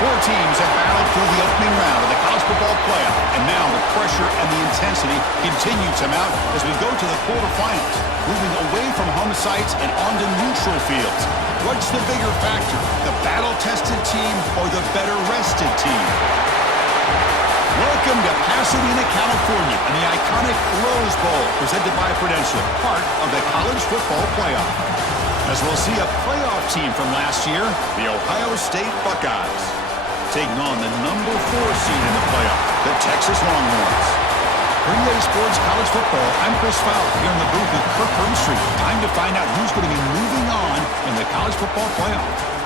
Four teams have battled through the opening round of the college football playoff, and now the pressure and the intensity continue to mount as we go to the quarterfinals, moving away from home sites and onto neutral fields. What's the bigger factor, the battle-tested team or the better-rested team? Welcome to Pasadena, California, and the iconic Rose Bowl, presented by Prudential, part of the college football playoff. As we'll see a playoff team from last year, the Ohio State Buckeyes, taking on the number 4 seed in the playoff, the Texas Longhorns. For EA Sports College Football, I'm Chris Fowler here in the booth with Kirk Hermstreet. Time to find out who's going to be moving on in the college football playoff.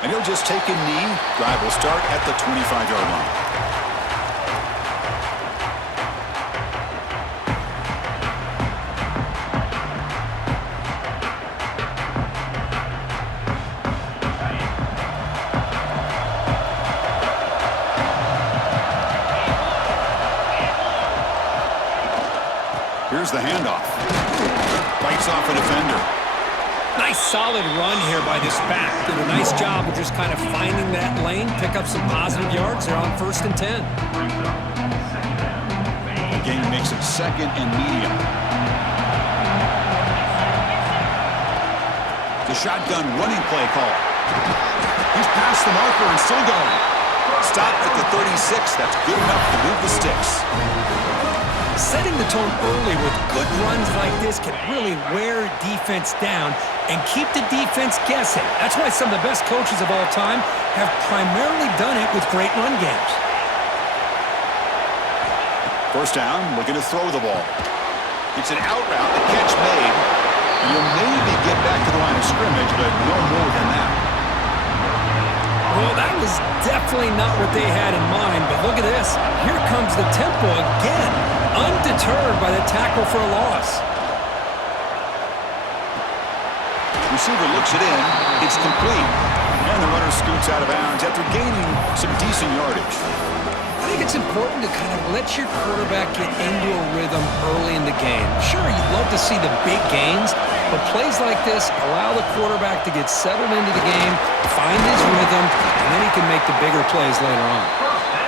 And he'll just take a knee. Drive will start at the 25-yard line. Here's the handoff. Fights off a defender. Nice solid run here by this back. Did a nice job of just kind of finding that lane, pick up some positive yards. They're on 1st and 10. The game makes it 2nd and medium. The shotgun running play call. He's past the marker and still going. Stopped at the 36. That's good enough to move the sticks. Setting the tone early with good runs like this can really wear defense down and keep the defense guessing. That's why some of the best coaches of all time have primarily done it with great run games. First down, looking to throw the ball. It's an out route, the catch made, and you'll maybe get back to the line of scrimmage, but no more than that. Well, that was definitely not what they had in mind, but look at this. Here comes the tempo again, undeterred by the tackle for a loss. Receiver looks it in. It's complete. And the runner scoots out of bounds after gaining some decent yardage. I think it's important to kind of let your quarterback get into a rhythm early in the game. Sure, you'd love to see the big gains, but plays like this allow the quarterback to get settled into the game, find his rhythm, and then he can make the bigger plays later on.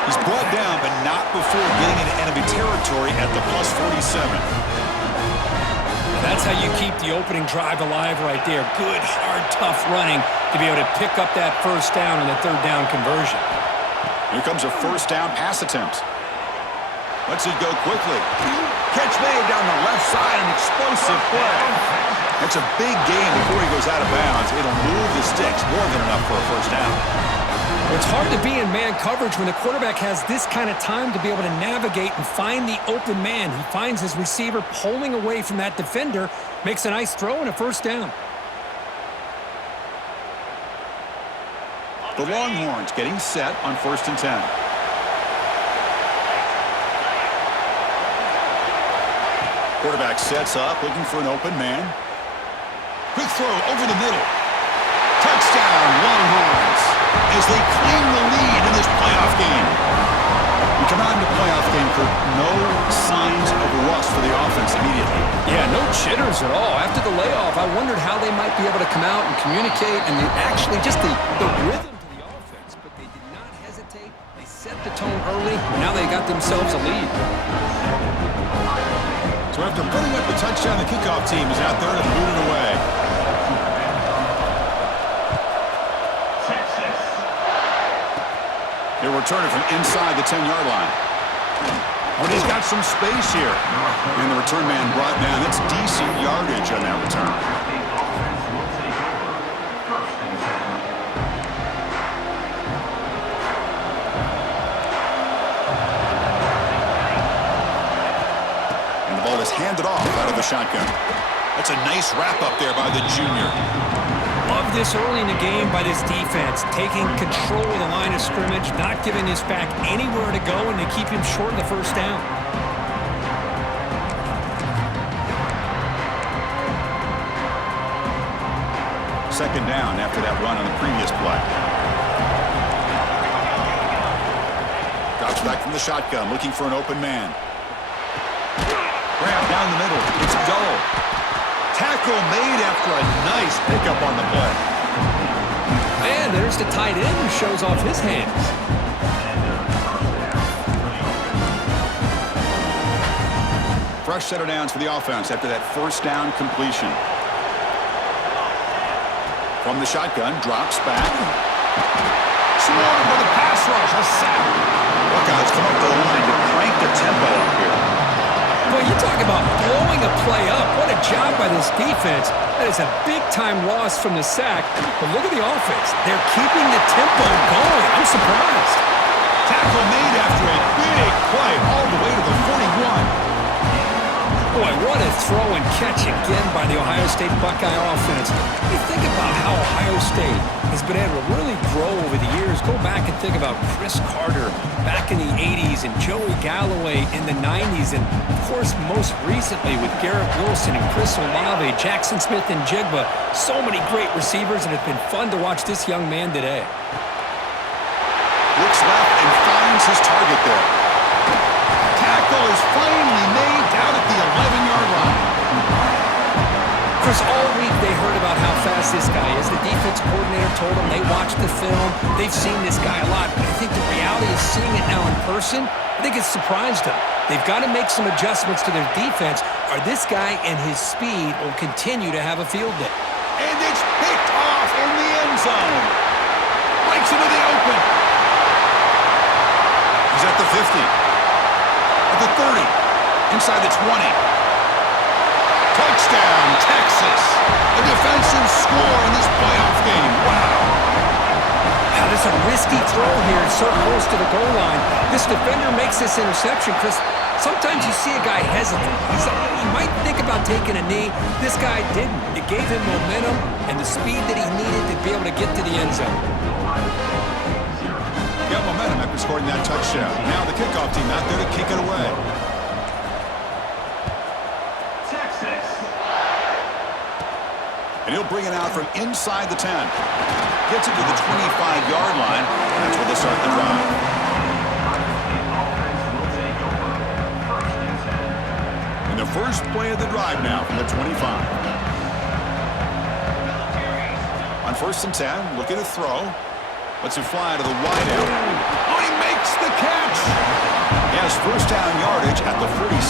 He's brought down, but not before getting into enemy territory at the plus 47. That's how you keep the opening drive alive right there. Good, hard, tough running to be able to pick up that first down on the 3rd down conversion. Here comes a first down pass attempt. Lets it go quickly. Catch made down the left side, an explosive play. That's a big gain before he goes out of bounds. It'll move the sticks, more than enough for a first down. It's hard to be in man coverage when the quarterback has this kind of time to be able to navigate and find the open man. He finds his receiver pulling away from that defender, makes a nice throw and a first down. The Longhorns getting set on 1st and 10. Quarterback sets up, looking for an open man. Quick throw over the middle. Touchdown, Longhorns, as they claim the lead in this playoff game. We come out in the playoff game, Kirk. No signs of rust for the offense immediately. Yeah, no jitters at all. After the layoff, I wondered how they might be able to come out and communicate and actually just the rhythm to the offense, but they did not hesitate. They set the tone early. Now they got themselves a lead. So after putting up the touchdown, the kickoff team is out there to boot it away. They'll return it from inside the 10-yard line. But he's got some space here. And the return man brought down. That's decent yardage on that return. the shotgun. That's a nice wrap-up there by the junior. Love this early in the game by this defense, taking control of the line of scrimmage, not giving this back anywhere to go, and to keep him short of the first down. Second down after that run on the previous play. Drops back from the shotgun, looking for an open man. Grab down the middle. It's Dull. Tackle made after a nice pickup on the play. And there's the tight end who shows off his hands. Fresh set of downs for the offense after that first down completion. From the shotgun, drops back. Swarmed with a pass rush, a sack. Buckeyes come up to the line to crank the tempo up here. Well, you talk about blowing a play up. What a job by this defense. That is a big-time loss from the sack. But look at the offense. They're keeping the tempo going. I'm surprised. Tackle made after a big play all the way to the 41. Boy, what a throw and catch again by the Ohio State Buckeye offense. You think about how Ohio State has been able to really grow over the years. Go back and think about Chris Carter back in the 80s and Joey Galloway in the 90s. And, of course, most recently with Garrett Wilson and Chris Olave, Jackson Smith and Jigba. So many great receivers, and it's been fun to watch this young man today. Looks left and finds his target there. Tackle is finally made down at the 11-yard line. Chris, all week they heard about how fast this guy is. The defense coordinator told them they watched the film. They've seen this guy a lot. But I think the reality is seeing it now in person, I think it's surprised them. They've got to make some adjustments to their defense, or this guy and his speed will continue to have a field day. And it's picked off in the end zone. Breaks into the open. He's at the 50. At the 30, inside the 20. Touchdown, Texas. A defensive score in this playoff game. Wow. Now, there's a risky throw here, so close to the goal line. This defender makes this interception, Chris. Sometimes you see a guy hesitant. He might think about taking a knee. This guy didn't. It gave him momentum and the speed that he needed to be able to get to the end zone. Got momentum after scoring that touchdown. Now the kickoff team out there to kick it away. Texas. And he'll bring it out from inside the 10. Gets it to the 25-yard line. That's where they'll start the drive. And the first play of the drive now from the 25. On 1st and 10, looking to throw. Lets it fly to the wideout. Oh, he makes the catch! He has first down yardage at the 46.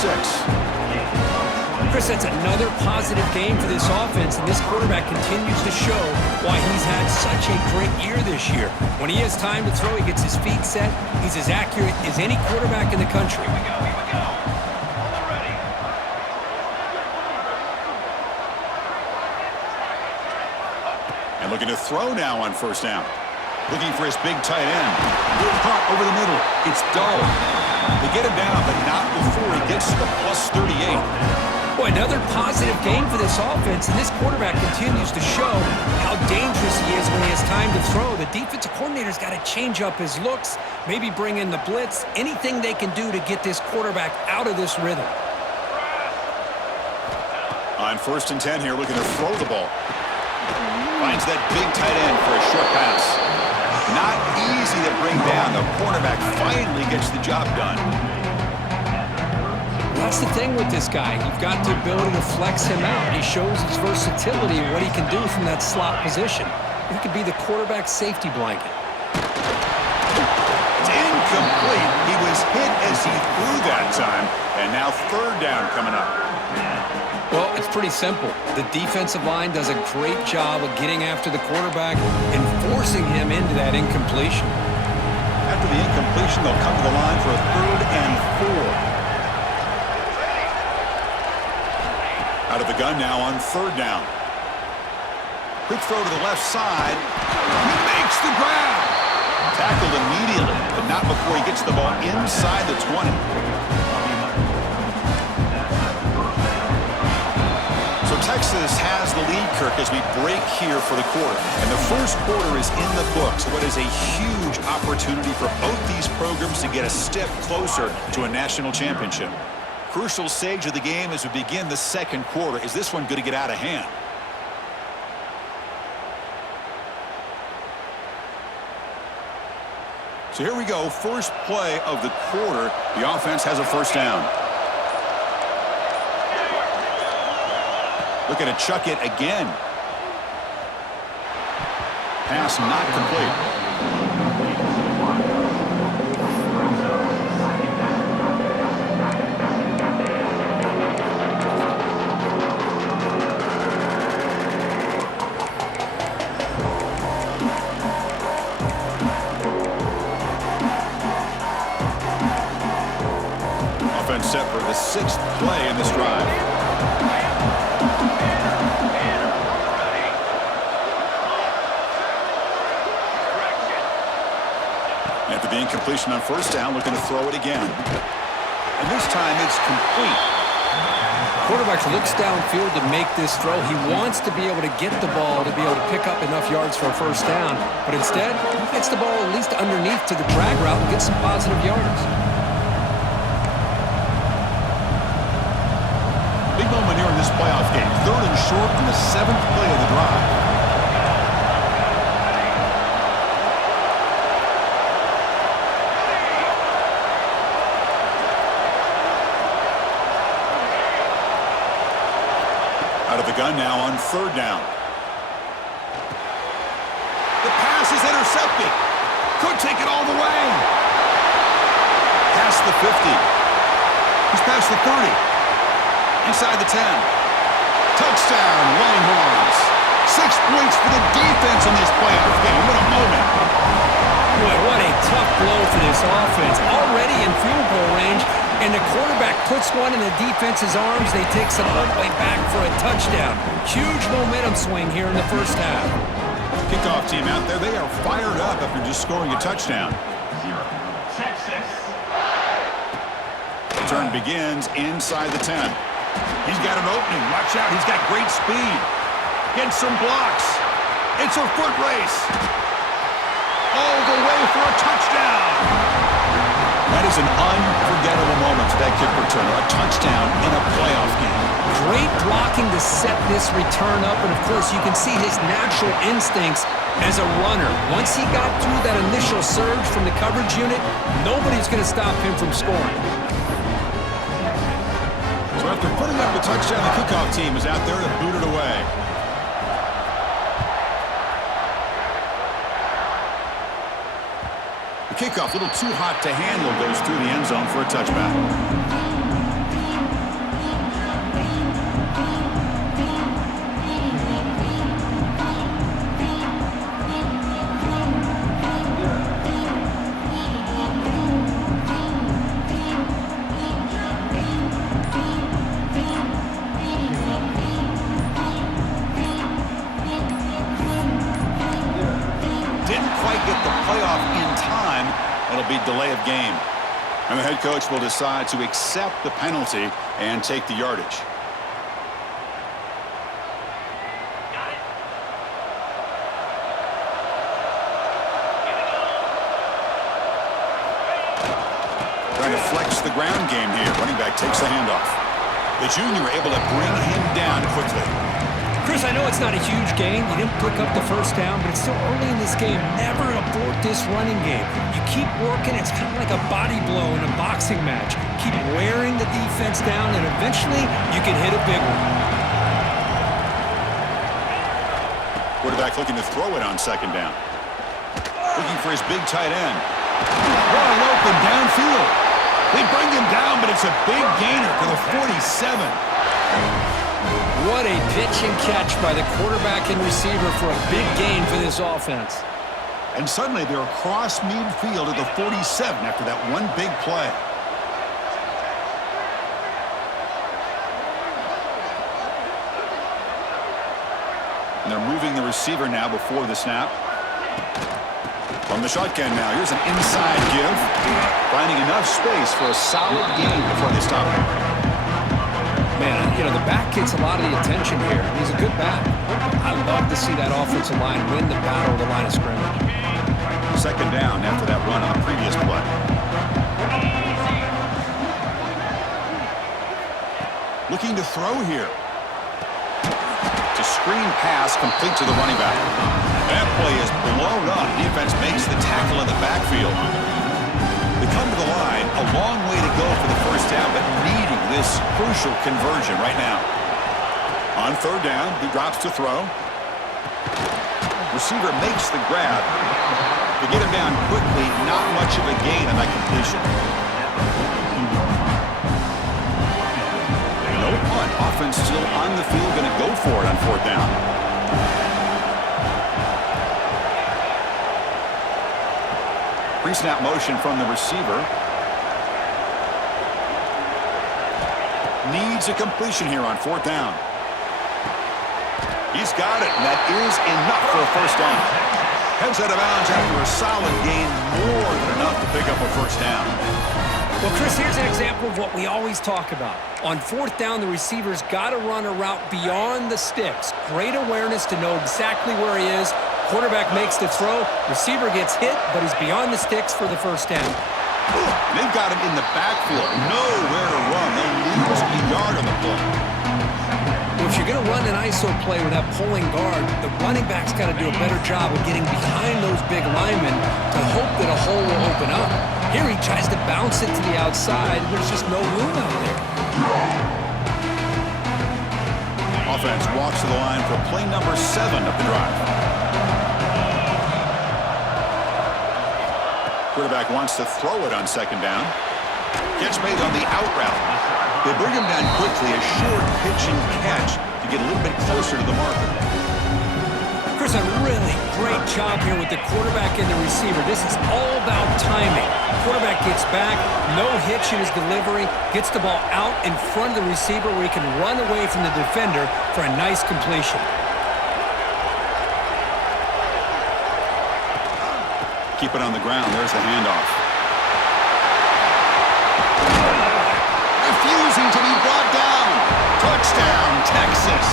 Chris, that's another positive game for this offense, and this quarterback continues to show why he's had such a great year this year. When he has time to throw, he gets his feet set. He's as accurate as any quarterback in the country. Here we go. Ready. And looking to throw now on 1st down. Looking for his big tight end. Caught over the middle. It's Dull. They get him down, but not before he gets to the plus 38. Boy, another positive game for this offense, and this quarterback continues to show how dangerous he is when he has time to throw. The defensive coordinator's got to change up his looks, maybe bring in the blitz, anything they can do to get this quarterback out of this rhythm. On 1st and 10 here, looking to throw the ball. Finds that big tight end for a short pass. Not easy to bring down. The cornerback finally gets the job done. That's the thing with this guy. You've got the ability to flex him out. He shows his versatility and what he can do from that slot position. He could be the quarterback's safety blanket. It's incomplete. He was hit as he threw that time. And now 3rd down coming up. Well, it's pretty simple. The defensive line does a great job of getting after the quarterback and forcing him into that incompletion. After the incompletion, they'll come to the line for a 3rd and 4. Out of the gun now on 3rd down. Quick throw to the left side. He makes the grab. Tackled immediately, but not before he gets the ball inside the 20. Texas has the lead, Kirk, as we break here for the quarter. And the first quarter is in the books. What is a huge opportunity for both these programs to get a step closer to a national championship. Crucial stage of the game as we begin the second quarter. Is this one going to get out of hand? So here we go. First play of the quarter. The offense has a first down. Looking to chuck it again. Pass not complete. Offense set for the 6th play in this drive. After the incompletion on first down, looking to throw it again. And this time it's complete. Quarterback looks downfield to make this throw. He wants to be able to get the ball to be able to pick up enough yards for a first down. But instead, he gets the ball at least underneath to the drag route and gets some positive yards. Big moment here in this playoff game. 3rd and short on the 7th play of the drive. Out of the gun now on 3rd down. The pass is intercepted. Could take it all the way. Past the 50. He's past the 30. Inside the 10. Touchdown, Longhorns. 6 points for the defense in this playoff game. What a moment. Boy, what a tough blow for this offense. Already in field goal range, and the quarterback puts one in the defense's arms. They takes it all the way back for a touchdown. Huge momentum swing here in the first half. Kickoff team out there, they are fired up after just scoring a touchdown. Texas. The turn begins inside the 10. He's got an opening. Watch out. He's got great speed. Gets some blocks. It's a foot race. All the way for a touchdown. That is an unforgettable moment for that kick returner. A touchdown in a playoff game. Great blocking to set this return up. And, of course, you can see his natural instincts as a runner. Once he got through that initial surge from the coverage unit, nobody's going to stop him from scoring. So after putting up the touchdown, the kickoff team is out there to boot it away. The kickoff, a little too hot to handle, goes through the end zone for a touchback. Delay of game. And the head coach will decide to accept the penalty and take the yardage. Trying to flex the ground game here. Running back takes the handoff. The junior able to bring him down quickly. Chris, I know it's not a huge gain. You didn't pick up the first down, but it's still early in this game. Never abort this running game. You keep working. It's kind of like a body blow in a boxing match. Keep wearing the defense down, and eventually you can hit a big one. Quarterback looking to throw it on 2nd down. Looking for his big tight end. Wide open downfield. They bring him down, but it's a big gainer to the 47. What a pitch and catch by the quarterback and receiver for a big gain for this offense. And suddenly they're across midfield at the 47 after that one big play. And they're moving the receiver now before the snap. From the shotgun now, here's an inside give. Finding enough space for a solid gain before they stop him. Man, you know, the back gets a lot of the attention here. He's a good back. I love to see that offensive line win the battle of the line of scrimmage. Second down after that run on the previous play. Looking to throw here. It's a screen pass complete to the running back. That play is blown up. Defense makes the tackle in the backfield. They come to the line, a long way to go for the first down, but needing this crucial conversion right now. On third down, he drops to throw. Receiver makes the grab. They get him down quickly, not much of a gain on that completion. No punt. Offense still on the field, going to go for it on fourth down. Pre-snap motion from the receiver. Needs a completion here on fourth down. He's got it, and that is enough for a first down. Heads out of bounds after a solid gain, more than enough to pick up a first down. Well, Chris, here's an example of what we always talk about. On fourth down, the receiver's got to run a route beyond the sticks. Great awareness to know exactly where he is. Quarterback makes the throw. Receiver gets hit, but he's beyond the sticks for the first down. They've got him in the backfield. Nowhere to run. They'll lose a yard on the play. Well, if you're going to run an ISO play with that pulling guard, the running back's got to do a better job of getting behind those big linemen to hope that a hole will open up. Here he tries to bounce it to the outside. There's just no room out there. Offense walks to the line for play number 7 of the drive. Quarterback wants to throw it on second down. Catch made on the out route. They bring him down quickly, a short pitch and catch to get a little bit closer to the marker. Chris, a really great job here with the quarterback and the receiver. This is all about timing. Quarterback gets back, no hitch in his delivery, gets the ball out in front of the receiver where he can run away from the defender for a nice completion. Keep it on the ground. There's the handoff. Refusing to be brought down. Touchdown, Texas.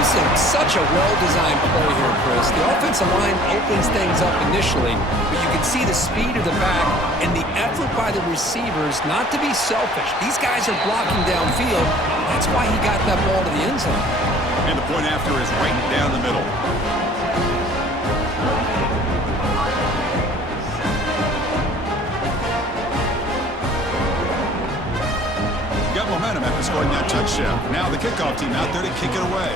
This is such a well-designed play here, Chris. The offensive line opens things up initially, but you can see the speed of the back and the effort by the receivers not to be selfish. These guys are blocking downfield. That's why he got that ball to the end zone. And the point after is right down the middle. Got momentum after scoring that touchdown. Now the kickoff team out there to kick it away.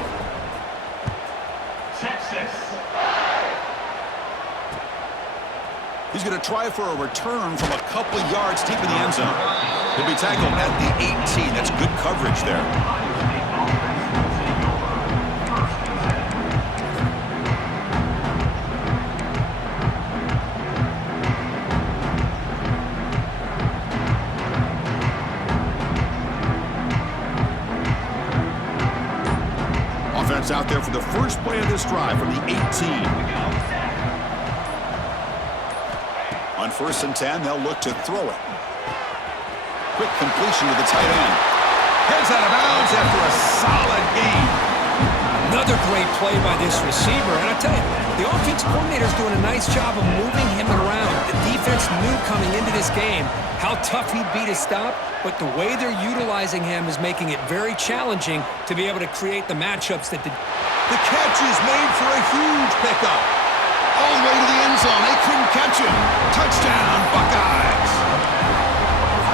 Texas. He's going to try for a return from a couple of yards deep in the end zone. He'll be tackled at the 18. That's good coverage there. Offense out there for the first play of this drive from the 18. On 1st and 10, they'll look to throw it. Quick completion to the tight end. Heads out of bounds after a solid gain. Another great play by this receiver. And I tell you, the offense coordinator's doing a nice job of moving him around. The defense knew coming into this game how tough he'd be to stop, but the way they're utilizing him is making it very challenging to be able to create the matchups that The catch is made for a huge pickup. All the way to the end zone. They couldn't catch him. Touchdown, Buckeyes.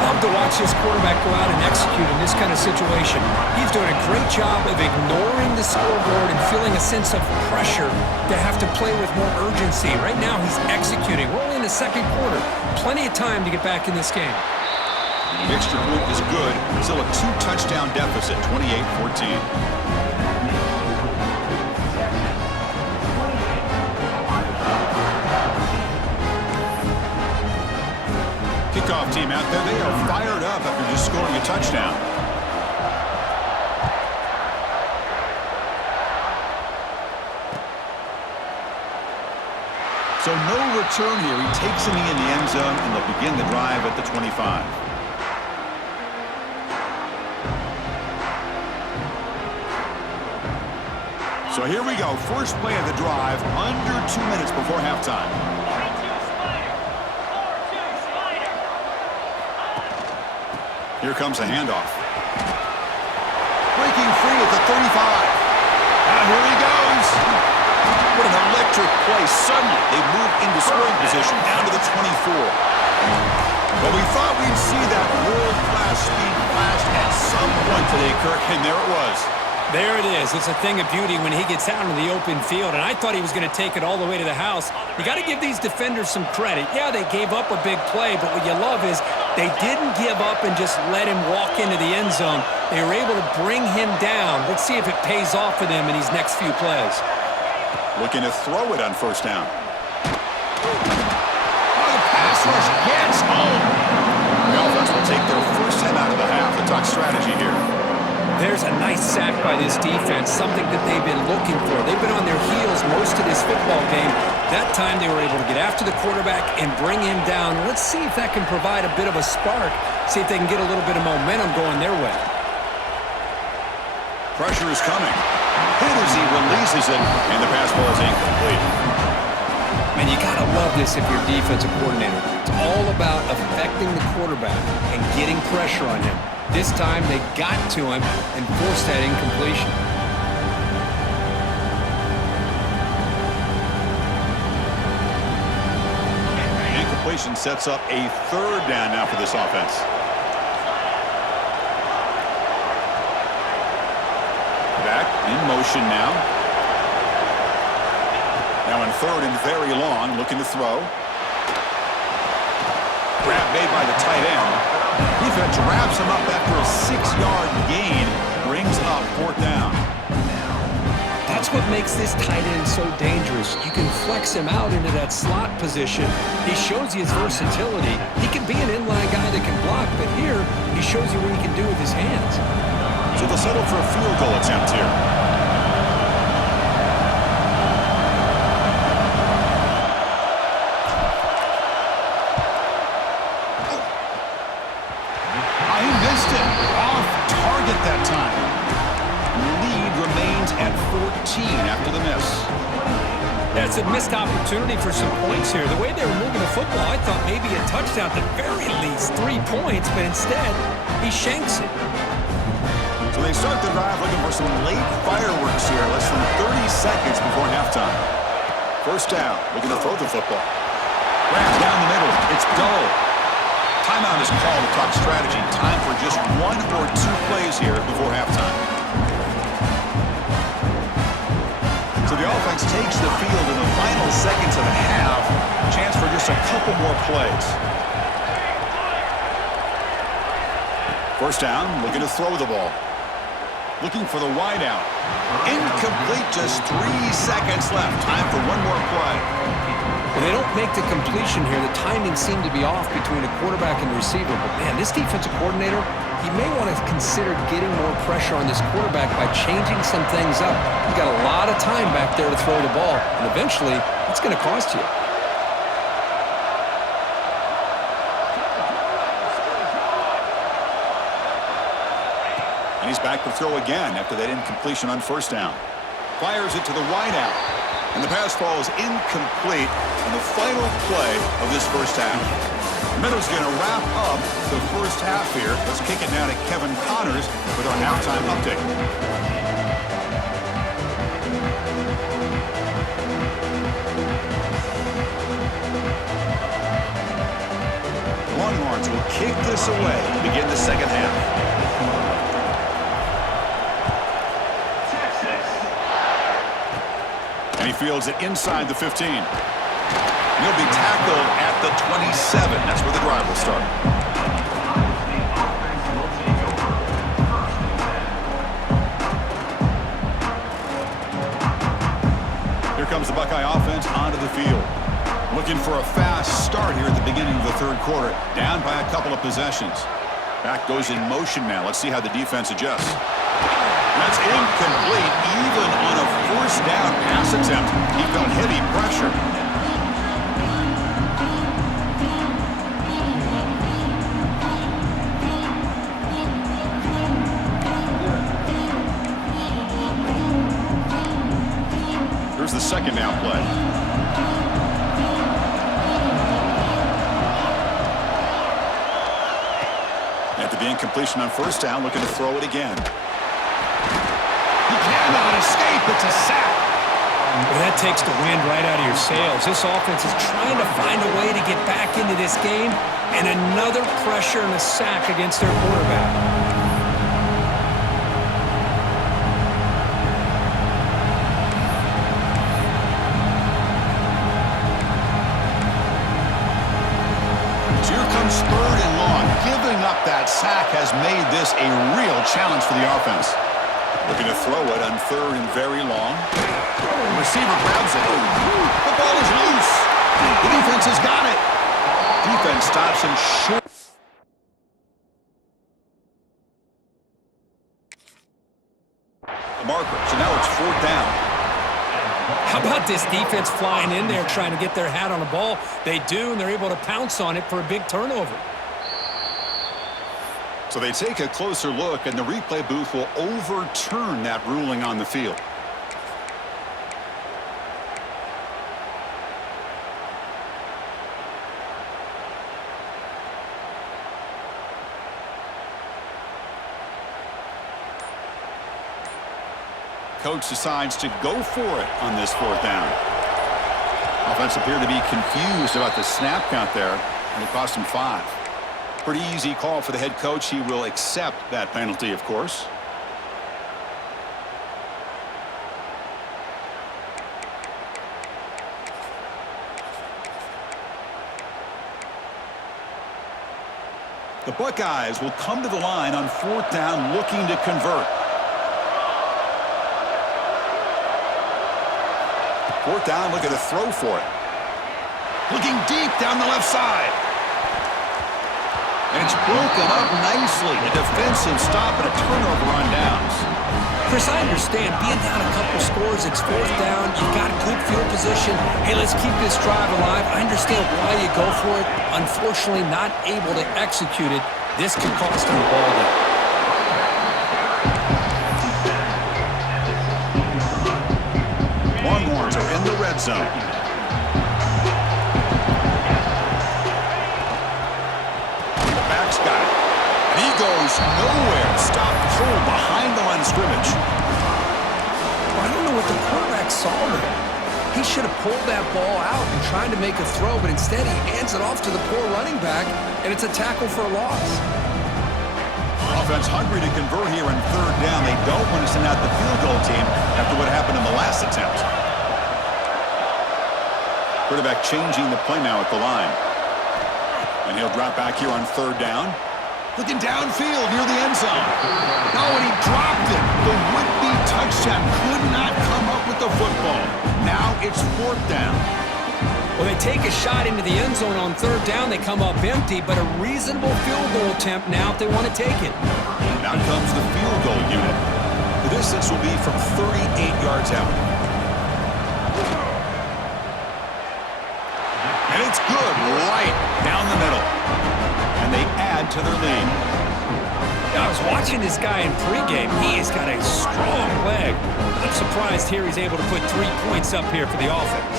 Love to watch this quarterback go out and execute in this kind of situation. He's doing a great job of ignoring the scoreboard and feeling a sense of pressure to have to play with more urgency. Right now, he's executing. We're only in the second quarter. Plenty of time to get back in this game. Extra point is good. Still a 2-touchdown deficit, 28-14. Kickoff team out there, they are fired up after just scoring a touchdown. So no return here. He takes him in the end zone, and they'll begin the drive at the 25. So here we go. First play of the drive, under 2 minutes before halftime. Here comes a handoff. Breaking free at the 35. And here he goes. What an electric play. Suddenly, they move into scoring position down to the 24. Well, we thought we'd see that world-class speed flash at some point today, Kirk, and there it was. There it is. It's a thing of beauty when he gets out into the open field, and I thought he was going to take it all the way to the house. You got to give these defenders some credit. Yeah, they gave up a big play, but what you love is they didn't give up and just let him walk into the end zone. They were able to bring him down. Let's see if it pays off for them in these next few plays. Looking to throw it on first down. Oh, the pass rush gets home. The offense will take their first time out of the half. The talk strategy here. There's a nice sack by this defense, something that they've been looking for. They've been on their heels most of this football game. That time they were able to get after the quarterback and bring him down. Let's see if that can provide a bit of a spark, see if they can get a little bit of momentum going their way. Pressure is coming. Hit as he releases it, and the pass ball is incomplete. Man, you got to love this if you're a defensive coordinator. It's all about affecting the quarterback and getting pressure on him. This time, they got to him and forced that incompletion. The incompletion sets up a third down now for this offense. Back in motion now. Now in third and very long, looking to throw. Grab made by the tight end. Defense wraps him up after a 6-yard gain, brings up fourth down. That's what makes this tight end so dangerous. You can flex him out into that slot position. He shows you his versatility. He can be an inline guy that can block, but here he shows you what he can do with his hands. So they'll settle for a field goal attempt here. That time. Lead remains at 14 after the miss. That's a missed opportunity for some points here. The way they were moving the football, I thought maybe a touchdown, at the very least 3 points, but instead he shanks it. So they start the drive looking for some late fireworks here, less than 30 seconds before halftime. First down, looking to throw the football. Wrapped down the middle, it's dull. Timeout is called to talk strategy. Time for just 1 or 2 plays here before halftime. So the offense takes the field in the final seconds of the half. Chance for just a couple more plays. First down, looking to throw the ball. Looking for the wideout. Incomplete, just 3 seconds left. Time for one more play. Well, they don't make the completion here. The timing seemed to be off between a quarterback and receiver. But, man, this defensive coordinator, he may want to consider getting more pressure on this quarterback by changing some things up. He's got a lot of time back there to throw the ball, and eventually it's going to cost you. And he's back to throw again after that incompletion on first down. Fires it to the wideout. And the pass ball is incomplete on the final play of this first half. The Meadows going to wrap up the first half here. Let's kick it now to Kevin Connors with our halftime update. Longhorns will kick this away to begin the second half. He fields it inside the 15. He'll be tackled at the 27. That's where the drive will start. Here comes the Buckeye offense onto the field. Looking for a fast start here at the beginning of the third quarter. Down by a couple of possessions. Back goes in motion now. Let's see how the defense adjusts. That's incomplete. Even on a first down pass attempt, he felt heavy pressure. play. At the incompletion on first down, looking to throw it again. He cannot escape. It's a sack. Well, that takes the wind right out of your sails. This offense is trying to find a way to get back into this game, and another pressure and a sack against their quarterback. So here comes third and long. Giving up that sack has made this a real challenge for the offense. Looking to throw it on third and very long. The receiver grabs it. The ball is loose. The defense has got it. Defense stops him short. The marker. So now it's fourth down. How about this defense flying in there trying to get their hat on the ball? They do, and they're able to pounce on it for a big turnover. So they take a closer look, and the replay booth will overturn that ruling on the field. Coach decides to go for it on this fourth down. Offense appeared to be confused about the snap count there, and it cost him 5. Pretty easy call for the head coach. He will accept that penalty, of course. The Buckeyes will come to the line on fourth down looking to convert. Fourth down, looking to throw for it. Looking deep down the left side. And it's broken up nicely. A defensive stop and a turnover on downs. Chris, I understand being down a couple scores, it's fourth down, you've got good field position. Hey, let's keep this drive alive. I understand why you go for it. Unfortunately, not able to execute it. This could cost them the ball game. Longhorns are in the red zone. The back's got it. And he goes nowhere. Stop cold behind the line of scrimmage. I don't know what the quarterback saw there. He should have pulled that ball out and tried to make a throw, but instead he hands it off to the poor running back, and it's a tackle for a loss. Offense hungry to convert here on third down. They don't want to send out the field goal team after what happened in the last attempt. Quarterback changing the play now at the line. And he'll drop back here on third down. Looking downfield near the end zone. Oh, and he dropped it. The would-be touchdown could not come up with the football. Now it's fourth down. Well, they take a shot into the end zone on third down. They come up empty, but a reasonable field goal attempt now if they want to take it. Now comes the field goal unit. The distance will be from 38 yards out. And it's good right down the middle. And they add to their lead. Now, I was watching this guy in pregame. He has got a strong leg. Not surprised here he's able to put 3 points up here for the offense.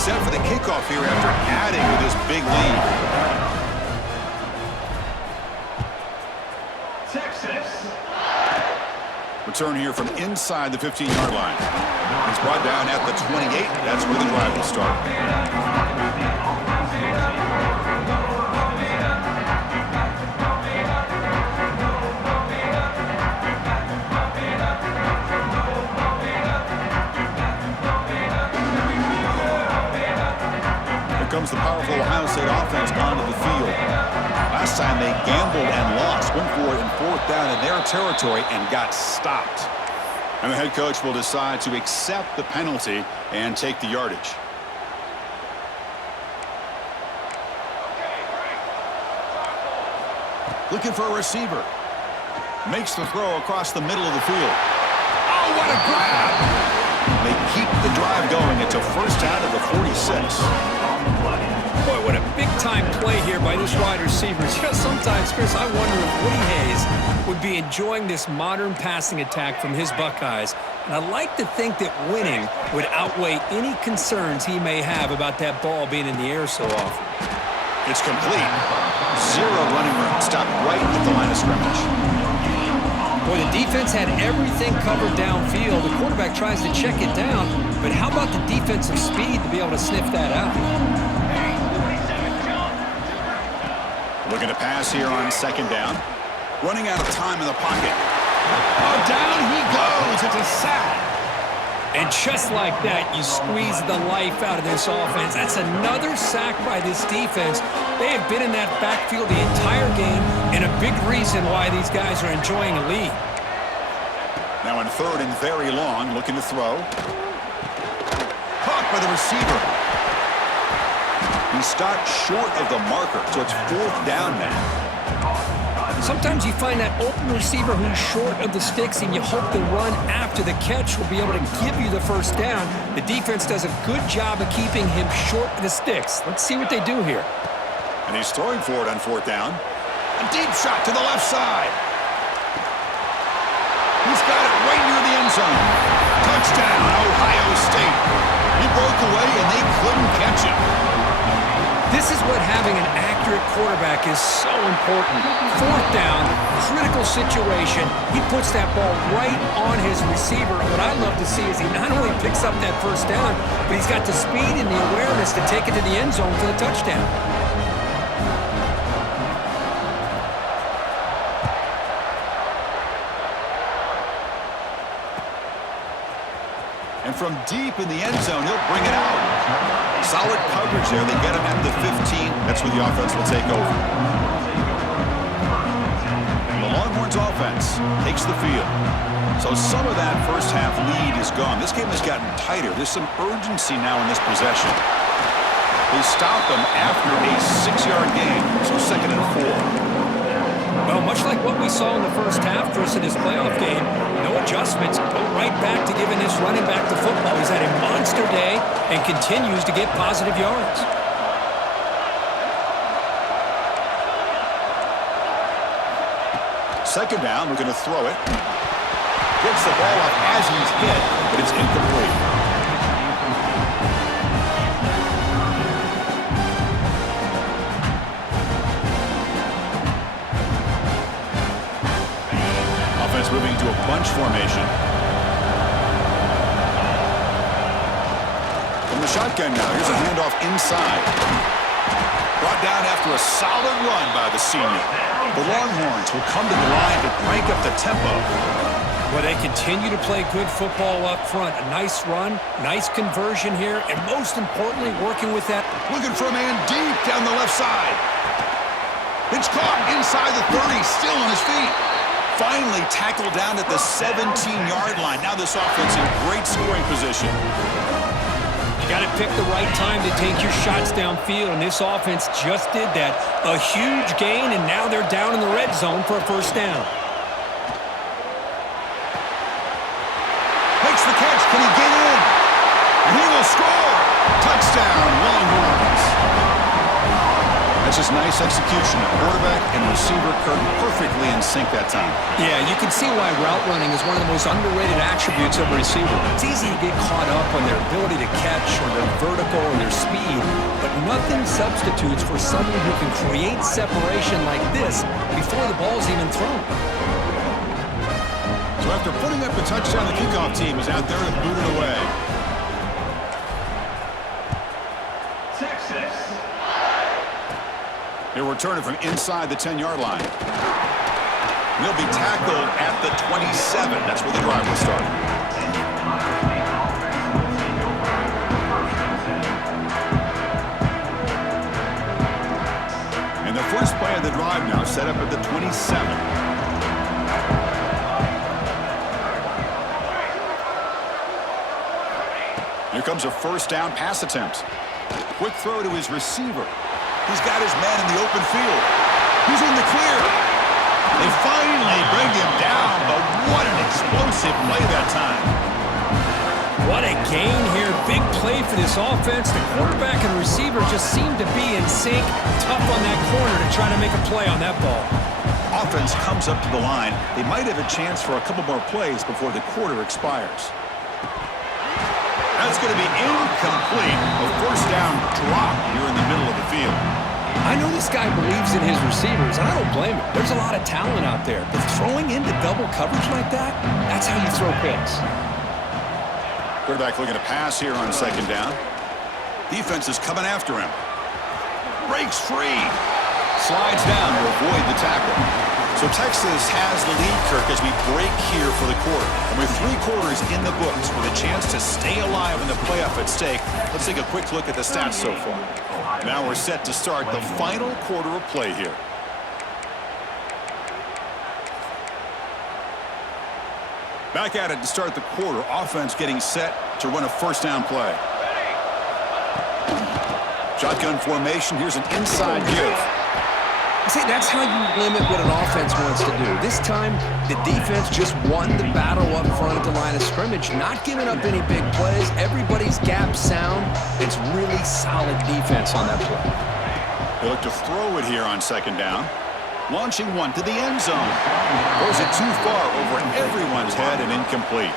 Set for the kickoff here after adding with his big lead. Texas. Return here from inside the 15-yard line. It's brought down at the 28. That's where the drive will start. Comes the powerful Ohio State offense onto the field. Last time they gambled and lost, went for it in fourth down in their territory and got stopped. And the head coach will decide to accept the penalty and take the yardage. Looking for a receiver. Makes the throw across the middle of the field. Oh, what a grab! They keep the drive going. It's a first down at the 46. Boy, what a big Big-time play here by this wide receiver. Sometimes, Chris, I wonder if Woody Hayes would be enjoying this modern passing attack from his Buckeyes. And I like to think that winning would outweigh any concerns he may have about that ball being in the air so often. It's complete. Zero running room. Stopped right at the line of scrimmage. Boy, the defense had everything covered downfield. The quarterback tries to check it down, but how about the defensive speed to be able to sniff that out? Looking to pass here on second down. Running out of time in the pocket. Oh, down he goes. It's a sack. And just like that, you squeeze the life out of this offense. That's another sack by this defense. They have been in that backfield the entire game, and a big reason why these guys are enjoying a lead. Now in third and very long, looking to throw. Caught by the receiver. He stopped short of the marker, so it's fourth down now. Sometimes you find that open receiver who's short of the sticks, and you hope the run after the catch will be able to give you the first down. The defense does a good job of keeping him short of the sticks. Let's see what they do here. And he's throwing for it on fourth down. A deep shot to the left side. He's got it right near the end zone. Touchdown, Ohio State. He broke away, and they couldn't catch him. This is what having an accurate quarterback is so important. Fourth down, critical situation. He puts that ball right on his receiver. What I love to see is he not only picks up that first down, but he's got the speed and the awareness to take it to the end zone for the touchdown. And from deep in the end zone, he'll bring it out. Solid coverage there. They get him at the 15. That's where the offense will take over. The Longhorns offense takes the field. So some of that first half lead is gone. This game has gotten tighter. There's some urgency now in this possession. They stop them after a 6-yard gain. So second and 4. Well, much like what we saw in the first half, Chris, in this playoff game, no adjustments, go right back to giving this running back the football. He's had a monster day and continues to get positive yards. Second down, we're going to throw it. Gets the ball up as he's hit, but it's incomplete. Offense moving to a bunch formation. From the shotgun now, here's a handoff inside. Brought down after a solid run by the senior. The Longhorns will come to the line to crank up the tempo. Well, they continue to play good football up front. A nice run, nice conversion here, and most importantly, working with that. Looking for a man deep down the left side. It's caught inside the 30, still on his feet. Finally tackled down at the 17-yard line. Now this offense in great scoring position. You got to pick the right time to take your shots downfield, and this offense just did that. A huge gain, and now they're down in the red zone for a first down. Makes the catch. Can he get in? And he will score. Touchdown, Longhorns. That's just nice execution. Quarterback and receiver perfectly in sync that time. Yeah, you can see why route running is one of the most underrated attributes of a receiver. It's easy to get caught up on their ability to catch or their vertical or their speed, but nothing substitutes for someone who can create separation like this before the ball's even thrown. So after putting up the touchdown, the kickoff team is out there to boot it away. Texas. They're returning from inside the 10-yard line. They'll be tackled at the 27. That's where the drive will start. And the first play of the drive now set up at the 27. Here comes a first down pass attempt. Quick throw to his receiver. He's got his man in the open field. He's in the clear. They finally bring him down, but what an explosive play that time. What a gain here. Big play for this offense. The quarterback and receiver just seem to be in sync. Tough on that corner to try to make a play on that ball. Offense comes up to the line. They might have a chance for a couple more plays before the quarter expires. That's going to be incomplete. A first down drop here in the middle of the field. I know this guy believes in his receivers, and I don't blame him. There's a lot of talent out there, but throwing into double coverage like that, that's how you throw picks. Quarterback looking to pass here on second down. Defense is coming after him. Breaks free. Slides down to avoid the tackle. So Texas has the lead, Kirk, as we break here for the quarter. And with 3 quarters in the books with a chance to stay alive in the playoff at stake, let's take a quick look at the stats so far. Now we're set to start the final quarter of play here. Back at it to start the quarter. Offense getting set to run a first down play. Shotgun formation. Here's an inside give. See, that's how you limit what an offense wants to do. This time, the defense just won the battle up front at the line of scrimmage, not giving up any big plays. Everybody's gap sound. It's really solid defense on that play. They look to throw it here on second down. Launching one to the end zone. Throws it too far over everyone's head and incomplete.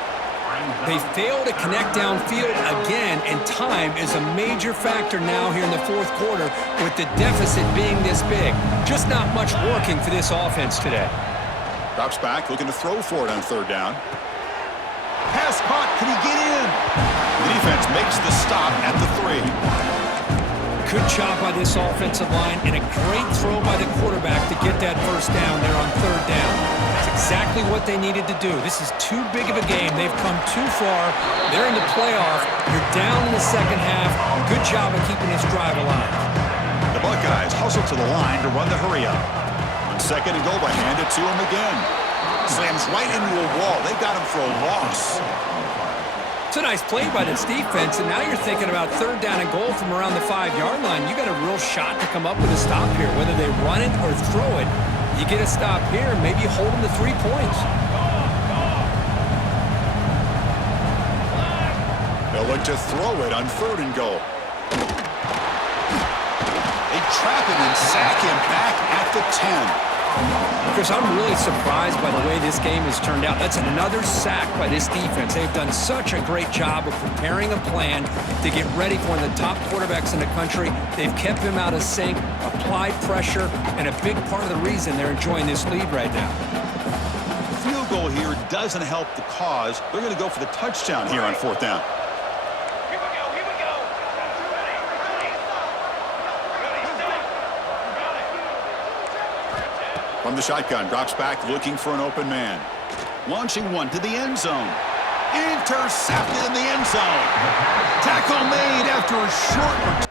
They fail to connect downfield again, and time is a major factor now here in the fourth quarter with the deficit being this big. Just not much working for this offense today. Drops back, looking to throw for it on third down. Pass caught. Can he get in? The defense makes the stop at the 3. Good job by this offensive line, and a great throw by the quarterback to get that first down there on third down. It's exactly what they needed to do. This is too big of a game. They've come too far. They're in the playoff. You're down in the second half. Good job of keeping this drive alive. The Buckeyes hustle to the line to run the hurry up. On second and goal, they hand it to him again. Slams right into a wall. They got him for a loss. It's a nice play by this defense, and now you're thinking about third down and goal from around the 5-yard line. You got a real shot to come up with a stop here, whether they run it or throw it. You get a stop here, maybe hold them to 3 points. They'll look to throw it on third and goal. They trap him and sack him back at the 10. Chris, I'm really surprised by the way this game has turned out. That's another sack by this defense. They've done such a great job of preparing a plan to get ready for one of the top quarterbacks in the country. They've kept him out of sync, applied pressure, and a big part of the reason they're enjoying this lead right now. The field goal here doesn't help the cause. They're going to go for the touchdown here on fourth down. From the shotgun, drops back, looking for an open man. Launching one to the end zone. Intercepted in the end zone. Tackle made after a short